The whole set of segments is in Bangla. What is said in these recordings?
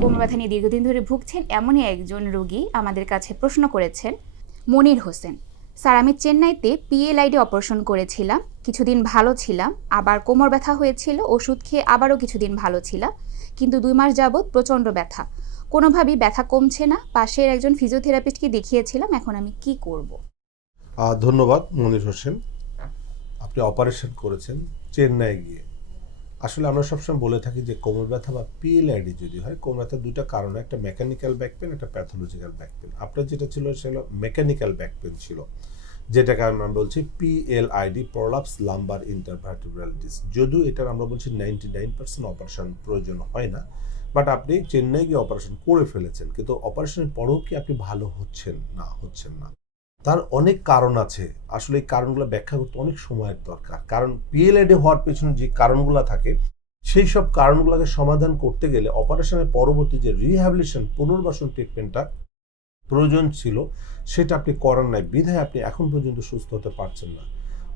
ব্যথা নিয়ে দীর্ঘদিন ধরে ভুগছেন এমনই একজন রোগী আমাদের কাছে প্রশ্ন করেছেন, মনির হোসেন, স্যার, আমি চেন্নাইতে পিএলআইডি অপারেশন করেছিলাম, কিছুদিন ভালো ছিলাম, আবার কোমর ব্যথা হয়েছিল, ওষুধ খেয়ে আবারও কিছুদিন ভালো ছিলাম, কিন্তু দুই মাস যাবৎ প্রচণ্ড ব্যথা। কোনোভাবেই ব্যথা কমছে না, পাশের একজন ফিজিওথেরাপিস্টকে দেখিয়েছিলাম, এখন আমি কি করব। ধন্যবাদ মনির হোসেন। আপনি অপারেশন করেছেন, চেন্নাই গিয়ে। আসলে আমরা সবসময় বলে থাকি যে কোমর ব্যথা বা পিএলআইডি যদি হয়, কোমর ব্যথা দুইটা কারণ, একটা মেকানিক্যাল ব্যাক পেন একটা প্যাথোলজিক্যাল ব্যাক পেন আপনার যেটা ছিল সেটা মেকানিক্যাল ব্যাক পেন ছিল, যেটাকে আমরা বলছি PLID prolapse lumbar intervertebral disc যদিও এটার আমরা বলছি নাইনটি নাইন পার্সেন্ট অপারেশন প্রয়োজন হয় না বাট আপনি চেন্নাই গিয়ে অপারেশন করে ফেলেছেন, কিন্তু অপারেশনের পরেও কি আপনি ভালো হচ্ছেন না হচ্ছেন না? তার অনেক কারণ আছে। আসলে এই কারণগুলো ব্যাখ্যা করতে অনেক সময়ের দরকার। কারণ পিএলএডে হওয়ার পেছনে যে কারণগুলো থাকে, সেই সব কারণগুলোকে সমাধান করতে গেলে অপারেশনের পরবর্তী যে রিহ্যাবিলিটেশন পুনর্বাসন ট্রিটমেন্টটা প্রয়োজন ছিল, সেটা আপনি করার নাই। বিধায় আপনি এখন পর্যন্ত সুস্থ হতে পারছেন না।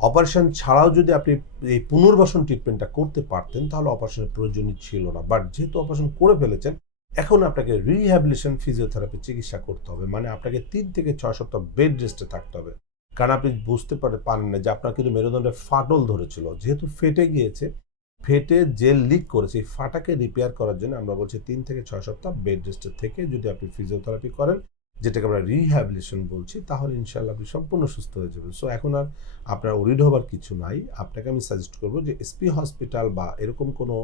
অপারেশন ছাড়াও যদি আপনি এই পুনর্বাসন ট্রিটমেন্টটা করতে পারতেন, তাহলে অপারেশনের প্রয়োজনই ছিল না। বাট যেহেতু অপারেশন করে ফেলেছেন এখন আপনাকে রিহ্যাবিলিটেশন ফিজিওথেরাপি চিকিৎসা করতে হবে। মানে আপনাকে তিন থেকে ছয় সপ্তাহ বেড রেস্টে থাকতে হবে। কারণ আপনি বুঝতে পারে পারেন না যে আপনার কিন্তু মেরুদণ্ডে ফাটল ধরেছিল। যেহেতু ফেটে গিয়েছে, ফেটে জেল লিক করেছে, এই ফাটাকে রিপেয়ার করার জন্য আমরা বলছি তিন থেকে ছয় সপ্তাহ বেড রেস্টে থেকে যদি আপনি ফিজিওথেরাপি করেন যেটাকে আমরা রিহ্যাবিলিটেশন বলছি, তাহলে ইনশাল্লাহ আপনি সম্পূর্ণ সুস্থ হয়ে যাবেন। সো এখন আর আপনার ওরিড হবার কিছু নাই। আপনাকে আমি সাজেস্ট করব যে এসপি হসপিটাল বা এরকম কোনো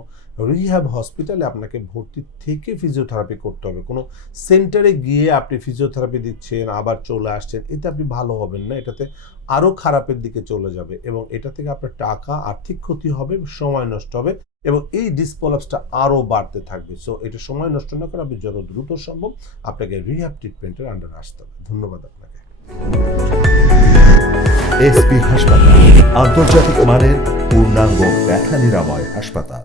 রিহ্যাব হসপিটালে আপনাকে ভর্তি থেকে ফিজিওথেরাপি করতে হবে। কোনো সেন্টারে গিয়ে আপনি ফিজিওথেরাপি দিচ্ছেন, আবার চলে আসছেন, এতে আপনি ভালো হবেন না। এটাতে আরও খারাপের দিকে চলে যাবে এবং এটা থেকে আপনার টাকা আর্থিক ক্ষতি হবে, সময় নষ্ট হবে। এবং এই ডিসপোলাপসটা আরও বাড়তে থাকবে। সো এটা সময় নষ্ট না করে আপনি যত দ্রুত সম্ভব আপনাকে রিহ্যাব ট্রিটমেন্টের আন্ডারে আসতে হবে। ধন্যবাদ আপনাকে। এসপি হাসপাতাল, আন্তর্জাতিক মানের পূর্ণাঙ্গ ব্যথা নিরাময় হাসপাতাল।